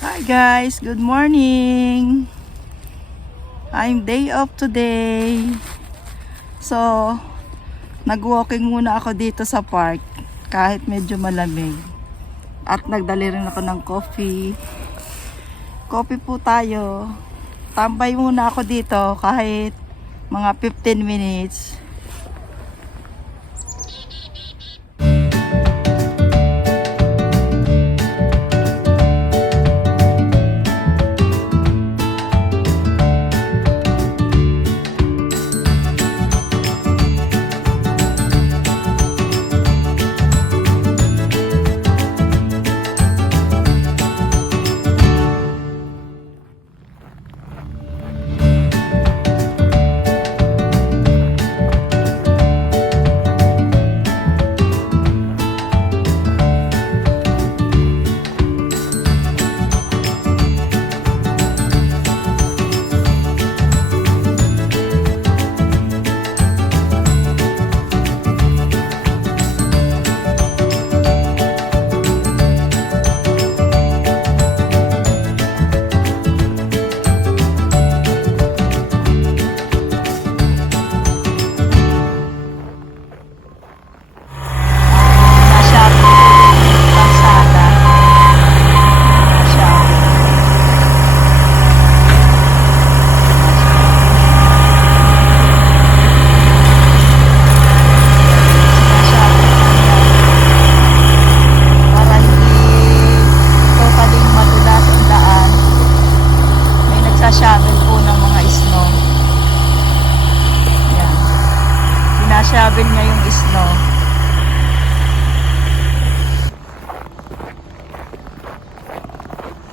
Hi guys, good morning. I'm day off today. So, nag-walking muna ako dito sa park kahit medyo malamig. At nagdali rin ako ng coffee. Coffee po tayo. Tambay muna ako dito kahit mga 15 minutes. Shovel po ng mga snow. Yan. Sinashovel niya yung snow.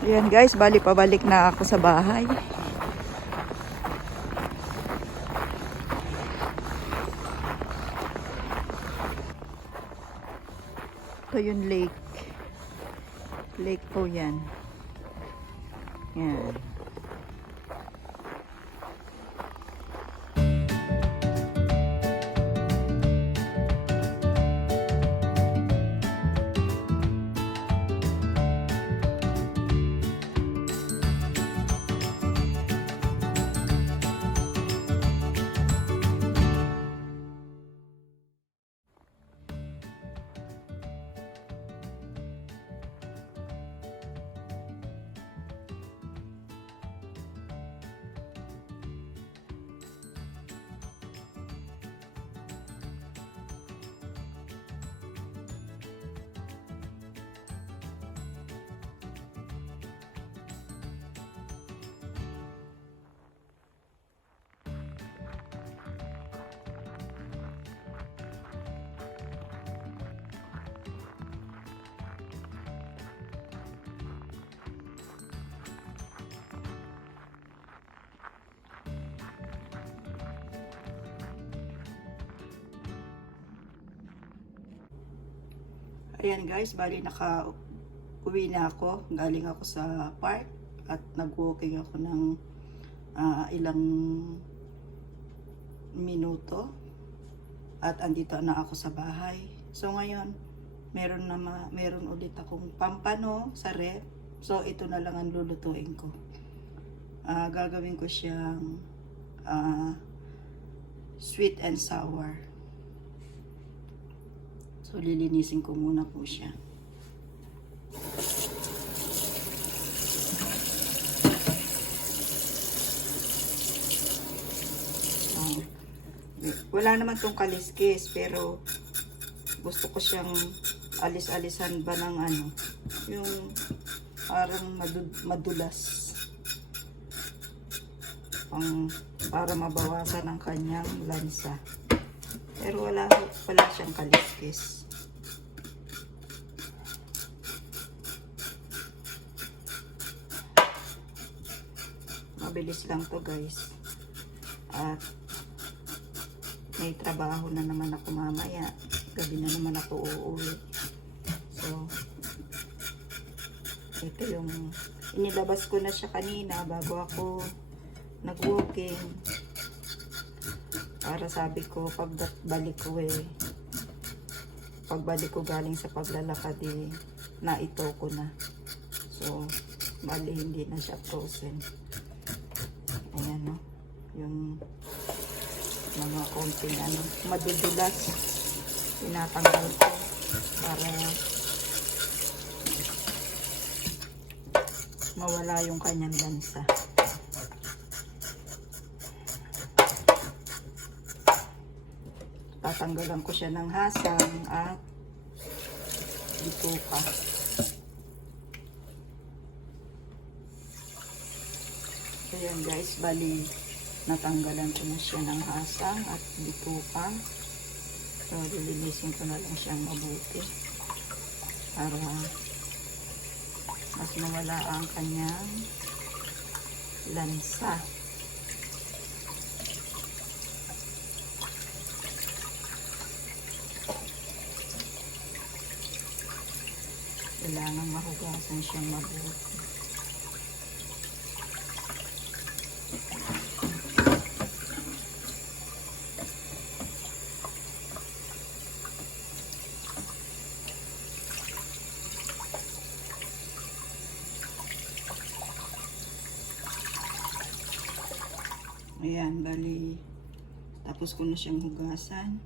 Yan guys, bali pabalik na ako sa bahay. Ito yung lake. Lake po yan. Yan. Ayan guys, bali naka-uwi na ako. Galing ako sa park at nag-walking ako ng ilang minuto. At andito na ako sa bahay. So ngayon, meron ulit akong pampano sa ref. So ito na lang ang lulutuin ko. Gagawin ko siyang sweet and sour. So, lilinisin ko muna po siya. Wala naman tong kaliskis, pero gusto ko siyang alis-alisan ba ng ano, yung parang madulas. Para mabawasan ang kanyang lansa. Pero wala siyang kaliskis. Mabilis lang to guys. At may trabaho na naman ako mamaya. Gabi na naman ako uuwi. So, ito yung inilabas ko na siya kanina bago ako nag-walking. Para sabi ko, pagbalik ko galing sa paglalakad na ito ko na. So, Bali, hindi na siya frozen. Ayan, no? Yung mga konting madudulas. Tinatanggal ko para mawala yung kanyang lansa. Tatanggalan ko siya ng hasang at bituka. Ayan guys, bali natanggalan ko na siya ng hasang at bituka. So, lilinisin ko na lang siyang mabuti para mas mawala ang kanyang lansa. Kailangan mahugasan siyang mabuti. Ayan, bali tapos ko na siyang hugasan.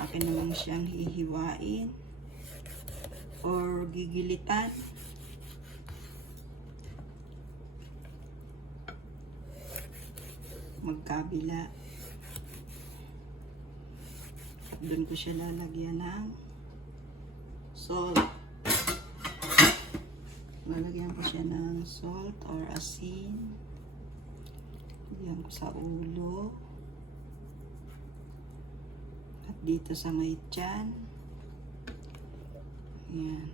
Akin naman siyang hihiwain or gigilitan. Magkabila. Doon ko siya lalagyan ng salt. Lalagyan ko siya ng salt or asin. Lagyan ko sa ulo. At dito sa may tiyan. Ayan.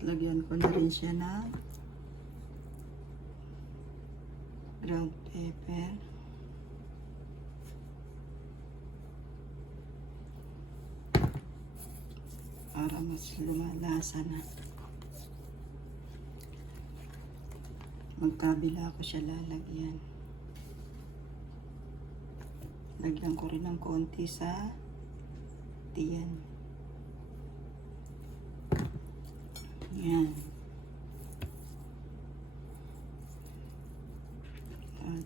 Lagyan ko na rin siya ng ground pepper. Para mas lumalasa na. Magkabila ko siya lalagyan. Lagyan ko rin ng konti sa tiyan. Yan. At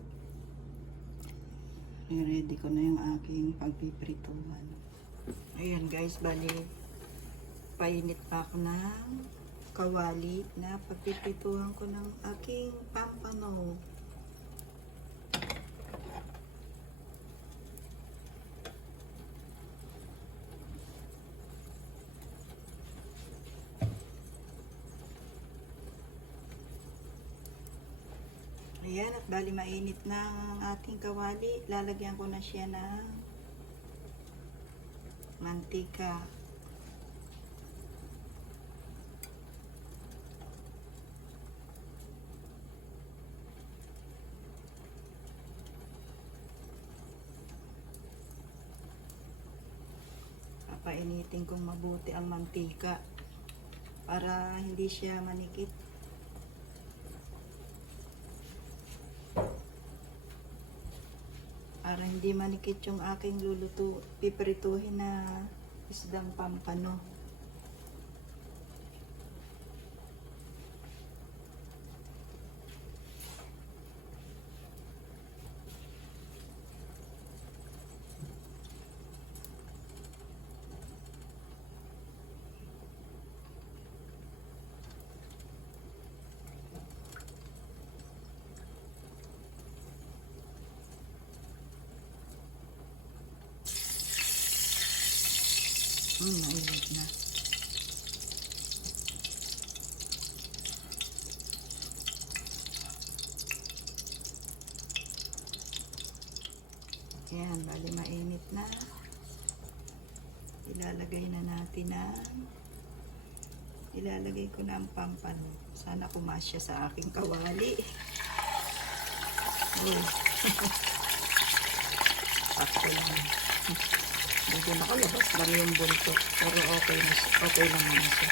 ready ko na yung aking pagpiprituhan. Ayan guys, bali painit pa ako ng kawali na pagpiprituhan ko ng aking pampano. Ayan, at bali mainit na ang ating kawali. Lalagyan ko na siya ng mantika. Painitin kong mabuti ang mantika para hindi siya manikit. Para hindi manikit yung aking piprituhin na isdang pampano. Mainit na. Ayan, bali mainit na. Ilalagay na natin ilalagay ko na ang pampano. Sana kumasya sa aking kawali. Uy. Sakto lang. Medyo nakalabas lang yung buntot. Pero okay naman siya.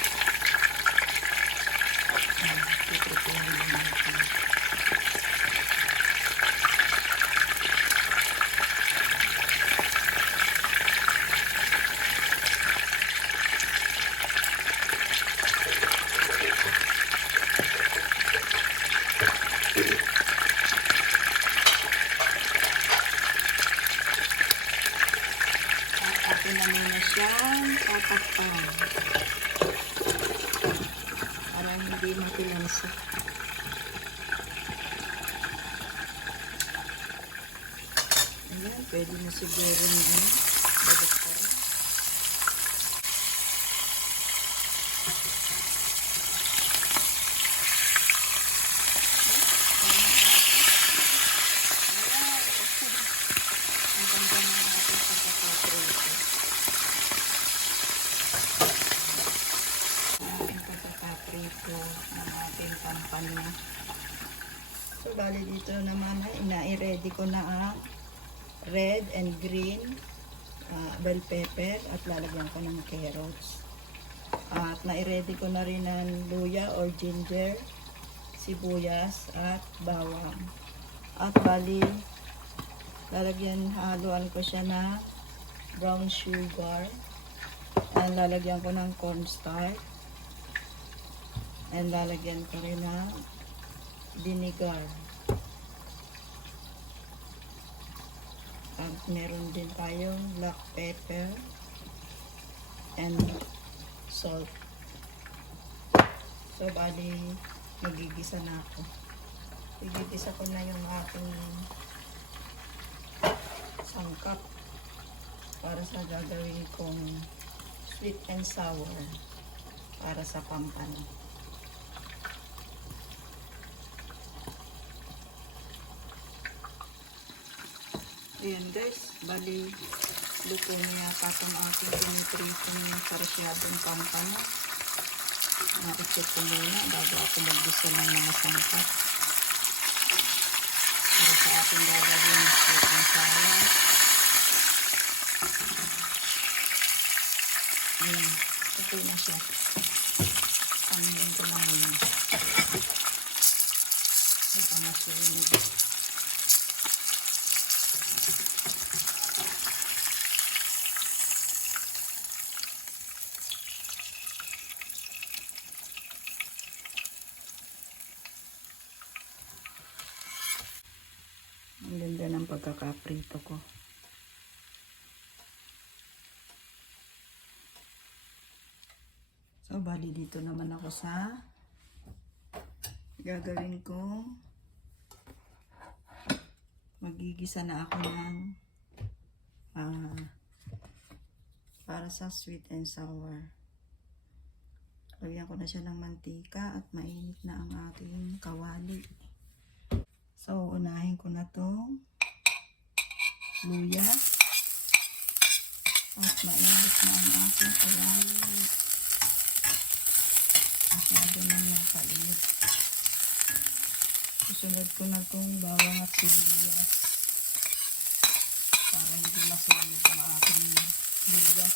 puso. Ayan, pwede na siguro niya. Bagot pa rin. Ang ganda ng ating pagkakaprito. Ang pagkakaprito ng ating pampanya. So, bali dito naman ay ready ko na ang red and green bell pepper at lalagyan ko ng carrots. At nai-ready ko na rin ng luya or ginger, sibuyas at bawang. At bali, haluan ko siya na brown sugar. And lalagyan ko ng cornstarch. And lalagyan ko rin ng vinegar. At meron din tayong black pepper and salt. So, bali, magigisa na ako. Igigisa ko na yung ating sangkap para sa gagawin kong sweet and sour para sa pampano. Ayan guys, bali luto na yata itong aking piniprito ng sarsyadong pampano. Na-check ko muna bago ako maggisa ng mga sangkap. Para sa ating gagawin sweet and sour. Ayan, okay na siya. Pangilin ko lang muna. Nakamasunod. Ang ganda ng pagkakaprito ko. So, bali dito naman ako sa gagawin ko. Magigisa na ako ng para sa sweet and sour. Lagyan ko na siya ng mantika at mainit na ang ating kawali. So, unahin ko na itong luya. At mainit na ang ating kawali. Masyado nang nakainit. Susunod ko na itong bawang at sibuyas. Para hindi masunog ang aking luya.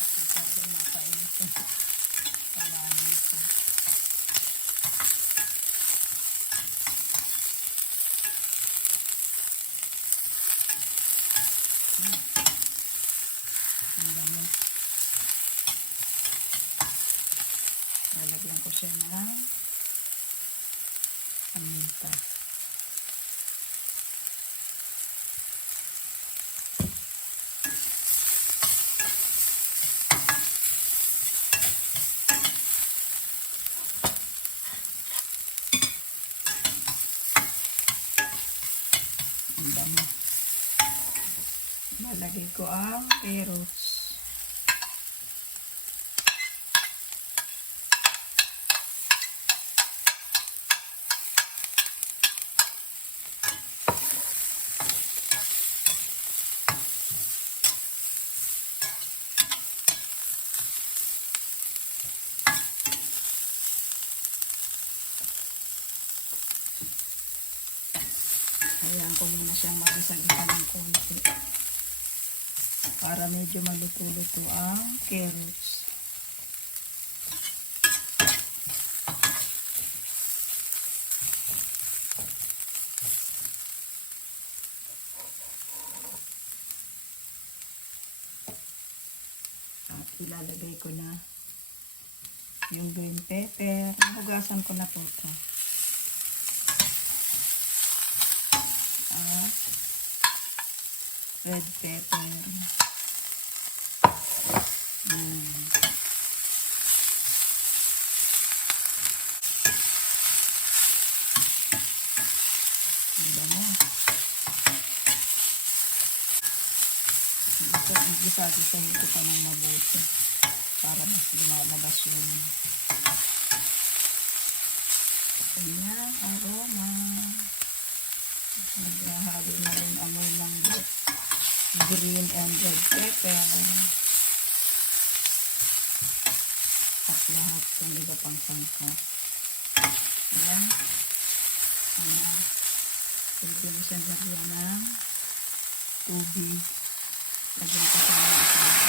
At masyado nakainit ang kawali ko. Ang dami. Lalagyan ko siya ng paminta. Ang dami. Lalagay ko ang carrots. Hayaan ko muna siyang magisa-gisa ng konti para medyo maluto-luto ang carrots. At ilalagay ko na yung green pepper. Hugasan ko na po ito. Red pepper. Isa-isahin ko pa ng mabuti para mas lumalabas yung kanyang aroma. Naghahalo na rin amoy ng green and red pepper at lahat ng iba pang sangkap. Ayan. Ayan. Pwede mo siyang lagyan ng tubig. Lagyan ko siya ng isang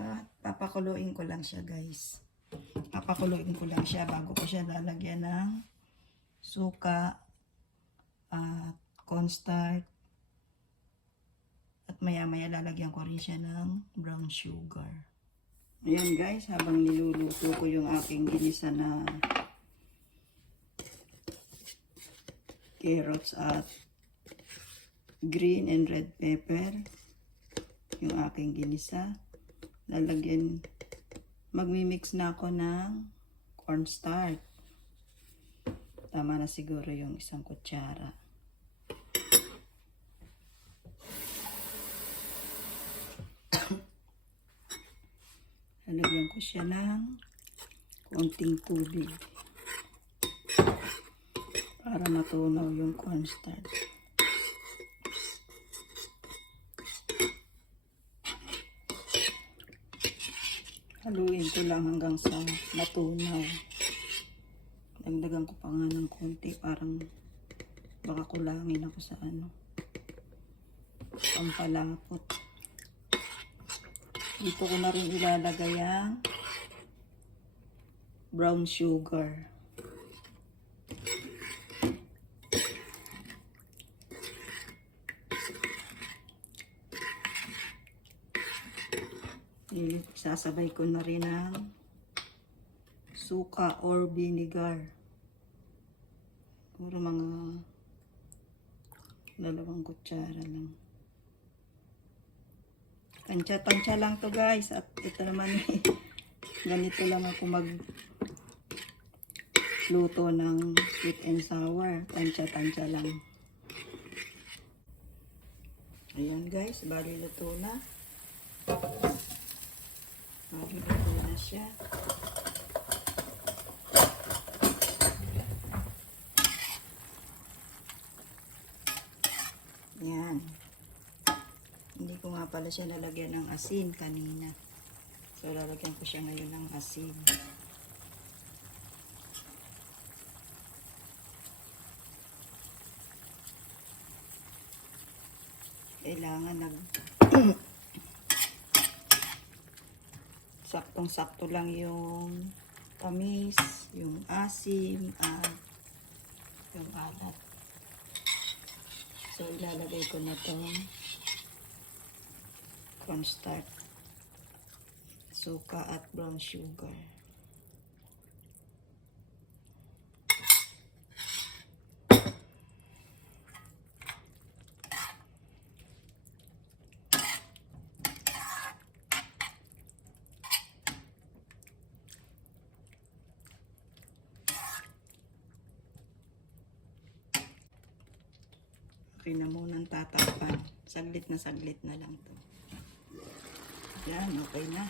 at papakuluin ko lang siya, guys. Papakuluin ko lang siya bago ko siya lalagyan ng suka at cornstarch. At maya-maya lalagyan ko rin siya ng brown sugar. Ayan guys, habang niluluto ko yung aking ginisa na carrots at green and red pepper, yung aking ginisa, magmimix na ako ng cornstarch. Tama na siguro yung isang kutsara. Lalagyan ko siya ng konting tubig para matunaw yung cornstarch. Haluin ko lang hanggang sa matunaw. Dagdagan ko pa nga ng konti, parang baka kulangin ako sa pampalapot. Dito ko na rin ilalagay ang brown sugar. Sasabay ko na rin ang suka or vinegar. Puro mga 2 kutsara lang. Tansya-tansya lang to guys. At ito naman ganito lang ako magluto ng sweet and sour. Tansya-tansya lang. Ayan guys, bali luto na. Bali luto na siya. Ayan. Hindi ko nga pala siya nalagyan ng asin kanina. So, lalagyan ko siya ngayon ng asin. Kailangan saktong-sakto lang yung tamis, yung asim, at yung alat. So, ilalagay ko na itong cornstarch, suka at brown sugar. Okay na munang tatakpan. Saglit na lang to. Yan, okay na.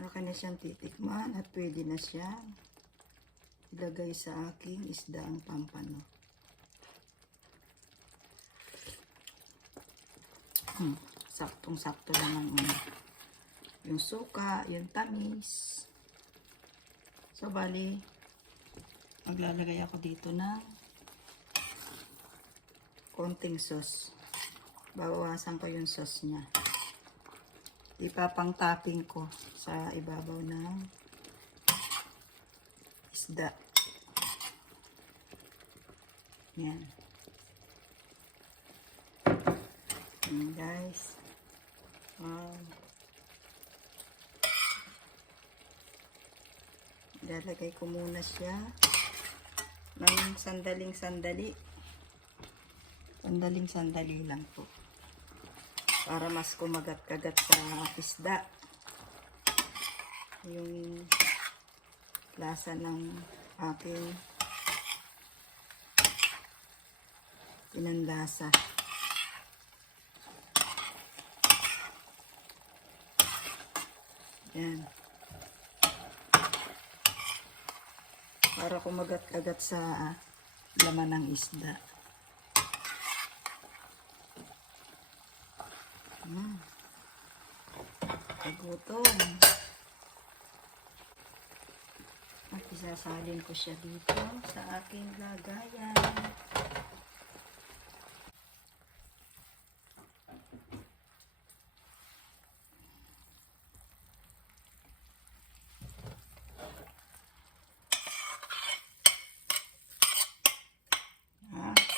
Okay na siyang titikman at pwede na siyang ilagay sa aking isdaang pampano. Saktong-sakto lang yung suka, yung tamis. So, bali, maglalagay ako dito ng konting sauce. Bawasan ko yung sauce niya. Ipapang topping ko sa ibabaw ng isda. Yan. Yan guys. Wow. Ilalagay ko muna siya ng sandaling-sandali. Sandaling-sandali lang po. Para mas kumagat-kagat sa isda. Yung lasa ng aking pinanlasa. Yan. Para kumagat-kagat sa laman ng isda. Kagutom. At isasalin ko siya dito sa aking lagayan.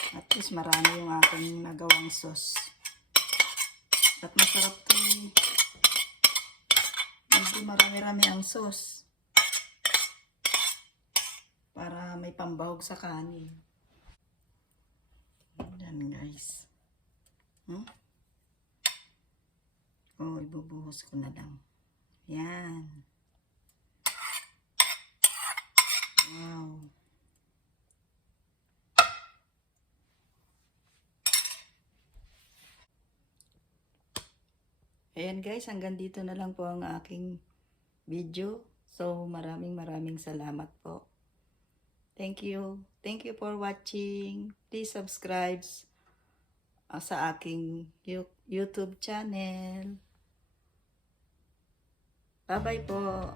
At least marami yung aking nagawang sauce. At masarap to. Medyo marami-rami ang sauce. Para may pambahog sa kanin. Yan guys. Oh, ibubuhos ko na lang. Yan. Wow. Ayan guys, hanggang dito na lang po ang aking video. So, maraming salamat po. Thank you. Thank you for watching. Please subscribe sa aking YouTube channel. Bye-bye po.